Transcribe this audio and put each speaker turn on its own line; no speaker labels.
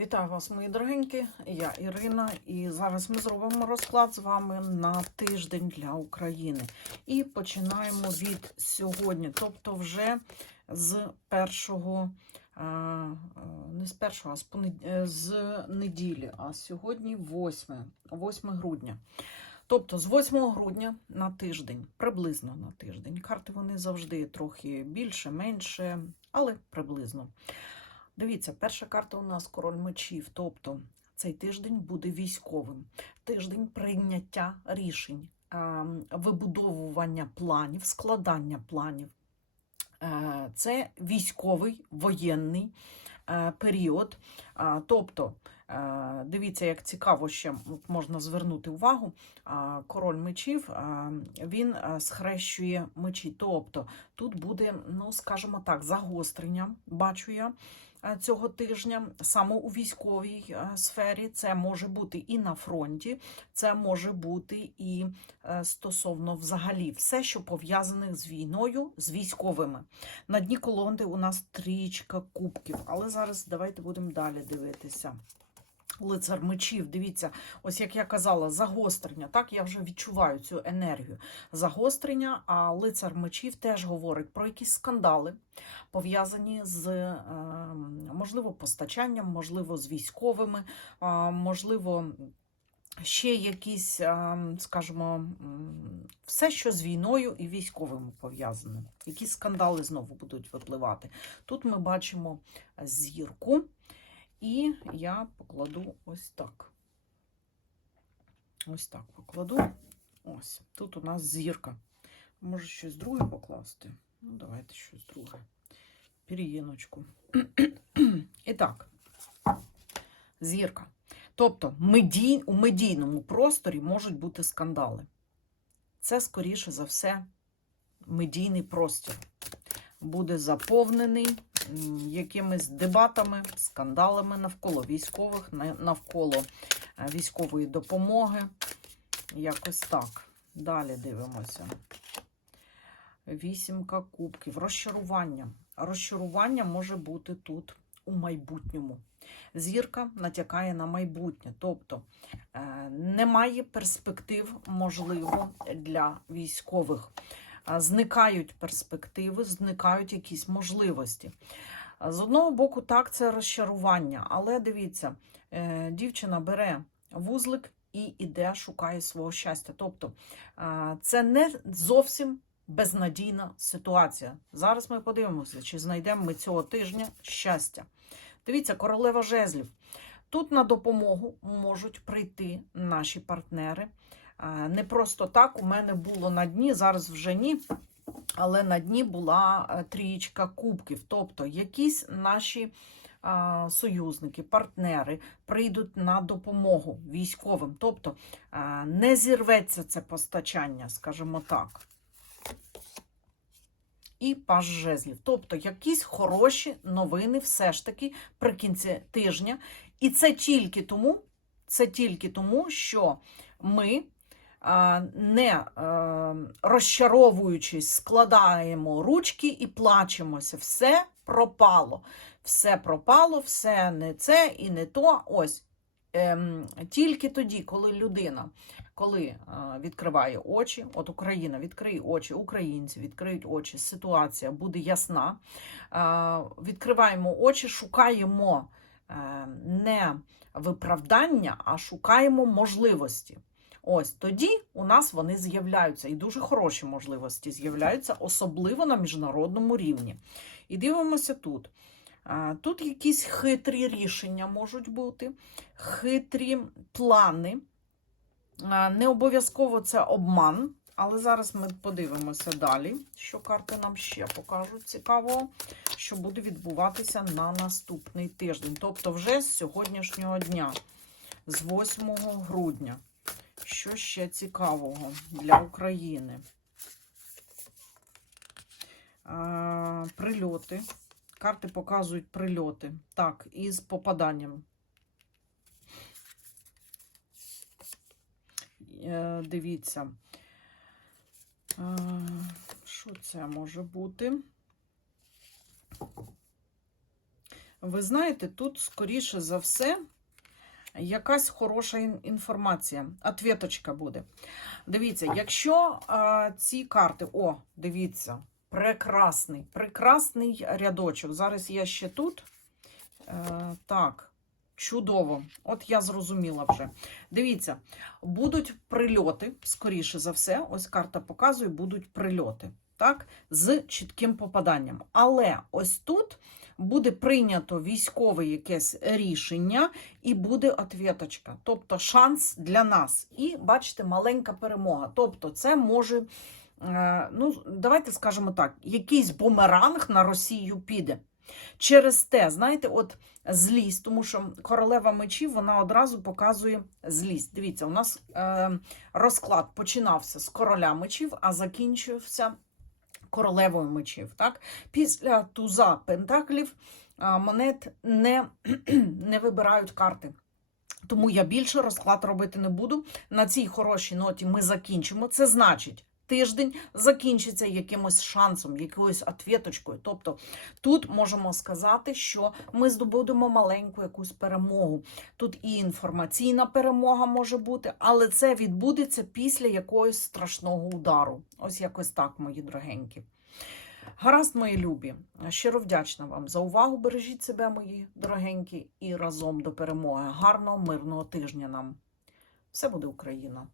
Вітаю вас, мої дорогенькі. Я Ірина, і зараз ми зробимо розклад з вами на тиждень для України. І починаємо від сьогодні, тобто вже з першого, не з першого, а з, понед- е, з неділі, а сьогодні 8, 8 грудня. Тобто з 8 грудня на тиждень, приблизно на тиждень. Карти вони завжди трохи більше, менше, але приблизно. Дивіться, перша карта у нас король мечів. Тобто цей тиждень буде військовим. Тиждень прийняття рішень, ем, вибудовування планів, складання планів. Е, Це військовий воєнний е, період. Тобто, е, дивіться, як цікаво ще можна звернути увагу. Король мечів він е, схрещує мечі. Тобто тут буде, ну скажімо так, загострення, бачу я е, цього тижня саме у військовій е, сфері. Це може бути і на фронті, це може бути і е, стосовно взагалі все, що пов'язане з війною, з військовими. На дні колонди у нас трічка кубків, але зараз давайте будемо далі дивитися. Лицар мечів, дивіться, ось як я казала, загострення. Так, я вже відчуваю цю енергію. Загострення, а лицар мечів теж говорить про якісь скандали, пов'язані з, е, можливо, постачанням, можливо, з військовими, можливо, ще якісь, скажімо, все, що з війною і військовими пов'язане. Якісь скандали знову будуть випливати. Тут ми бачимо зірку. І я покладу ось так. Ось так покладу. Ось. Тут у нас зірка. Може, щось друге покласти? Ну, давайте щось друге. Пір'їночку. І так, зірка. Тобто, медій, у медійному просторі можуть бути скандали. Це, скоріше за все, медійний простір. Буде заповнений якимись дебатами, скандалами навколо військових, навколо е, військової допомоги. Якось так. Далі дивимося. Вісімка кубків. Розчарування. Розчарування може бути тут у майбутньому. Зірка натякає на майбутнє, тобто е, немає перспектив, можливо, для військових. Зникають перспективи, зникають якісь можливості. З одного боку, так, це розчарування, але дивіться, е, дівчина бере вузлик і іде, шукає свого щастя. Тобто це не зовсім безнадійна ситуація. Зараз ми подивимося, чи знайдемо ми цього тижня щастя. Дивіться, королева жезлів. Тут на допомогу можуть прийти наші партнери. Не просто так у мене було на дні, зараз вже ні. Але на дні була е, трієчка кубків. Тобто якісь наші союзники, партнери прийдуть на допомогу військовим. Тобто а, не зірветься це постачання, скажімо так. І паж жезлів. Тобто якісь хороші новини все ж таки при кінці тижня. І це тільки тому, це тільки тому, що ми не е, розчаровуючись, складаємо ручки і плачемося. Все пропало. Все пропало, все не це і не то. Ось. Ем, тільки тоді, коли людина коли е, відкриває очі, от Україна відкриє очі, українці відкриють очі, ситуація буде ясна. Е, відкриваємо очі, шукаємо не виправдання, а шукаємо можливості. Ось тоді у нас вони з'являються, і дуже хороші можливості з'являються, особливо на міжнародному рівні. І дивимося тут. Тут якісь хитрі рішення можуть бути, хитрі плани. Не обов'язково це обман, але зараз ми подивимося далі, що карти нам ще покажуть цікавого, що буде відбуватися на наступний тиждень. Тобто вже з сьогоднішнього дня, з 8 грудня. Що ще цікавого для України? А, прильоти. Карти показують прильоти. Так, із попаданням. Е, Дивіться. Що це може бути? Ви знаєте, тут, скоріше за все, якась хороша інформація. Ответочка буде. Дивіться, якщо а, ці карти, о, дивіться, прекрасний, прекрасний рядочок. Зараз я ще тут. Е, так, чудово. От я зрозуміла вже. Дивіться, будуть прильоти, скоріше за все, ось карта показує, будуть прильоти, так, з чітким попаданням. Але ось тут буде прийнято військове якесь рішення, і буде ответочка, тобто шанс для нас. І бачите, маленька перемога. Тобто, це може, е, ну, давайте скажемо так, якийсь бумеранг на Росію піде. Через те, знаєте, от злість, тому що королева мечів вона одразу показує злість. Дивіться, у нас е, розклад починався з короля мечів, а закінчився королевою мечів. Так? Після туза пентаклів монет не, не вибирають карти. Тому я більше розклад робити не буду. На цій хорошій ноті ми закінчимо. Це значить, тиждень закінчиться якимось шансом, якоюсь ответочкою. Тобто тут можемо сказати, що ми здобудемо маленьку якусь перемогу. Тут і інформаційна перемога може бути, але це відбудеться після якогось страшного удару. Ось якось так, мої дорогенькі. Гаразд, мої любі, щиро вдячна вам за увагу. Бережіть себе, мої дорогенькі, і разом до перемоги. Гарного, мирного тижня нам. Все буде Україна!